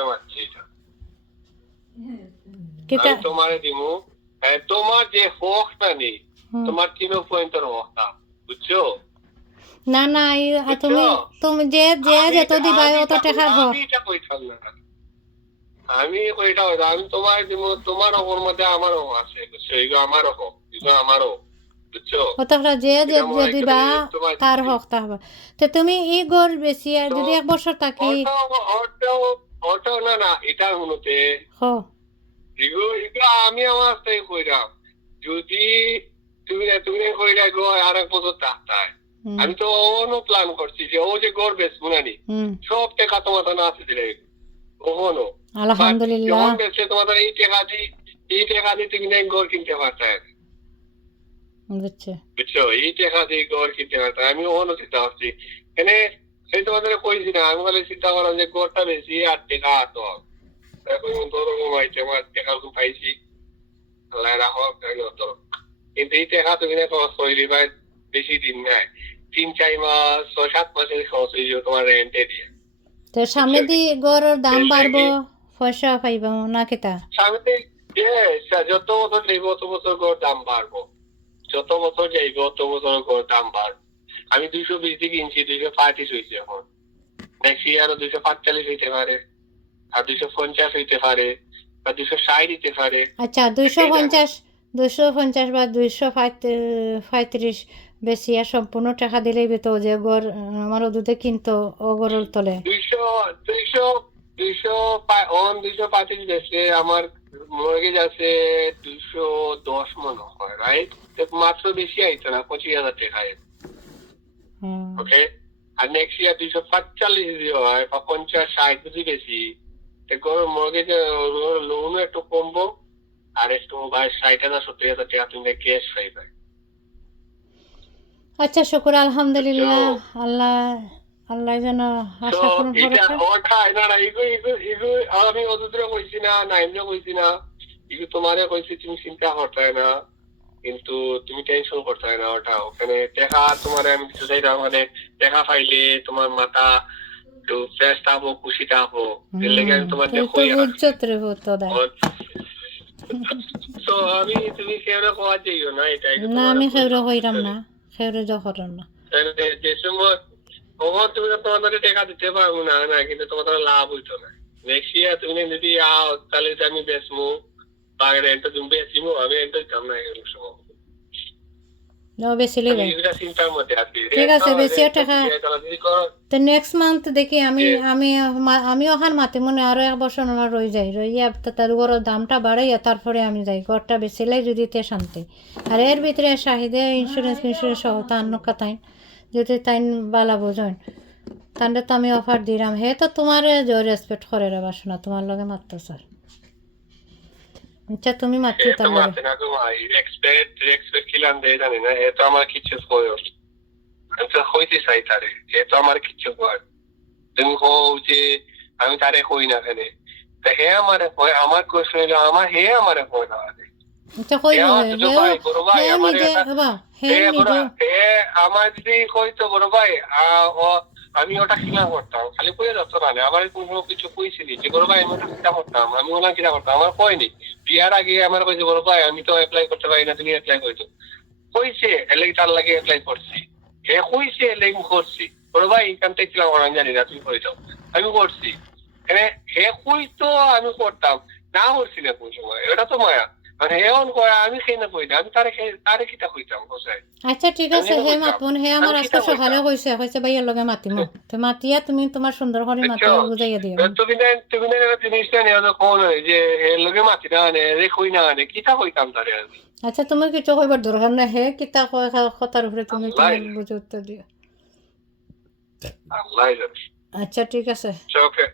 পারছি এটা। কিতা আমি তোমারে দিমু তোমার যে হক না নেই তোমার 3 পয়েন্টের হক না বুঝছো না না বুঝছো তুমি তুমি যে যে যত দিবা অত টাকার হক। আমি এটা কইতাম না আমি কইটা হইতো আমি তোমার দিমু তোমার হকের মধ্যে আমারও আছে বুঝছো এগুলো আমারও হক এগুলো আমারও বুঝছো অতটা যে যে এটা যে মনে দিবা করে তোমার তার দিছি হক তা হবে। তো তুমি ই গড় বেশি আর তো যদি 1 বছর থাকি অটো অটো অটো না না এটা হতে হো এগুলো আমি আমার থেকে কইরাম যদি তুমি তুমি কইরা গো আর এক বছর থাকতায় আমি তো অন্য প্ল্যান করছি যে ও যে গড় বেশ বুনানি সব টাকা তোমার না আছে দিলে ওহনো আলহামদুলিল্লাহ যখন বেশে তোমাদের এই টাকা দিয়ে তুমি না গড় কিনতে পারতায় বুঝছে বুঝছো এই টাকা দিয়ে গড় কিনতে পারতায় আমি ওহনো চিন্তা করছি এখানে সেই তোমাদের কইছি না আমি বলে চিন্তা করলাম যে গড়টা বেশি আর টাকা আতো এখন ধরো মোবাইল আমার টাকা পাইছি আল্লাহ রাখো কিন্তু এই টাকা তুমি না খরচ করলি ভাই বেশি দিন নাই 3-4 মাস 6-7 মাসের খরচ হয়ে যাবে তোমার রেন্টে দিয়ে তো সামনে দি গড়ের দাম বাড়বো পয়সা পাইব না কিতা সামনে যত বছর যাইব অত বছর গড় দাম বাড়বো যত বছর যাইব অত বছর গড় দাম বাড়বো আমি 220 দিয়ে কিনছি 235 হয়েছে এখন নেক্সট ইয়ারও 245 হইতে পারে আর 250 হইতে পারে বা 260 হইতে পারে আচ্ছা 250 বা 235 বেশি আর সম্পূর্ণ টাকা দিলেই তো যে গড় আমার দুধে কিনতো ও গড়ের তলে 235 বেশি আমার মর্গেজ আছে 210 মনে হয় রাইট মাত্র বেশি আইতো না 25,000 টাকায় ওকে আর নেক্সট ইয়ার 245 যদি হয় বা 50-60 যদি বেশি মর্গেজ লোন একটু কমবো আর একটু বা 60,000-70,000 টাকা তুমি ক্যাশ পাইবে আচ্ছা শুকুর আলহামদুলিল্লাহ আল্লাহ আল্লাহ যেন আশা পূরণ করে আমি অদূরে কইছি না এমনি কইছি না এগুলো তোমারে কইছি তুমি চিন্তা করতে না কিন্তু তুমি টেনশন করতে না ওটা ওখানে দেখা তোমার আমি কিছু চাই মানে দেখা পাইলে তোমার মাথা একটু ফ্রেশ থাকবো খুশি থাকবো এর লেগে আমি তোমার দেখোই তো আমি তুমি কেউরে কোয়া যাইও না এটা না আমি খেউরে হইরাম না খেউরে যখন না যে সময় তখন তুমি তো তোমাদের টাকা দিতে পারবো না না কিন্তু তোমাদের লাভ হইতো না নেক্সট ইয়ার তুমি যদি আও তাহলে আমি বেচমু বা রেন্ট তুমি বেচিমু আমি রেন্ট দিতাম না এরকম সময় ঠিক আছে বেশি টাকা তো নেক্সট মান্থ দেখি আমি আমি আমি ওখান মাতি মনে আরো 1 বছর রয়ে যাই রইয়া তার গড়ের দামটা বাড়াইয়া তারপরে আমি যাই গড়টা বেচিলে যদি তে শান্তি আর এর ভিতরে শাহিদে ইন্স্যুরেন্স সহ তার নকাতাইন যদি তাইন বালা বোঝেন তাহলে তো আমি অফার দিলাম হে তো তোমার রেসপেক্ট করে রে বাসনা তোমার লগে মাত্র স্যার আচ্ছা তুমি মাত্র তার লগে এক্সপেক্ট খিলাম দেই জানি না এ তো আমার কিছু কইও আমি তো হইতে চাই তারে এ তো আমার কিছু কর তুমি কও যে আমি তারে কই না কেন তা হে আমারে কয় আমার কোশ্চেন হলো আমার হে আমারে কয় না আচ্ছা কই হে নিজে বাবা হে নিজে আমার যদি কইতো বড় ভাই আমি ওটা কিনা করতাম খালি কইয়া যাচ্ছ না আমার কোনো কিছু কইছিলি যে বড় ভাই আমি ওটা কিনা করতাম আমি ওনা কিনা করতাম আমার কয়নি বিয়ার আগে আমার কইছে বড় ভাই আমি তো অ্যাপ্লাই করতে পারি না তুমি অ্যাপ্লাই করছো কইছে এলে তার লাগে অ্যাপ্লাই করছি হে কইছে এলে আমি করছি বড় ভাই এখানটাই ছিলাম আমি জানি না তুমি কইছো আমি করছি হে কইতো আমি করতাম না করছি না কোন সময় এটা তো মায়া মানে এমন করে আমি সেই না কই না আমি তারে কিটা কইতাম বসাই আচ্ছা ঠিক আছে হে মাতুন হে আমার আজকে সকালে কইছে ভাইয়ের লগে মাতিম তো মাতিয়া তুমি তোমার সুন্দর করে মাতিয়া বুঝাইয়া দিও তুমি না জিনিসটা নিয়ে কোন যে এর লগে মাতি না রে কই না কিটা কইতাম তারে আচ্ছা তুমি কিছু কইবার দরকার না হে কিটা কয় কথার উপরে তুমি বুঝে উত্তর দিও আচ্ছা ঠিক আছে ওকে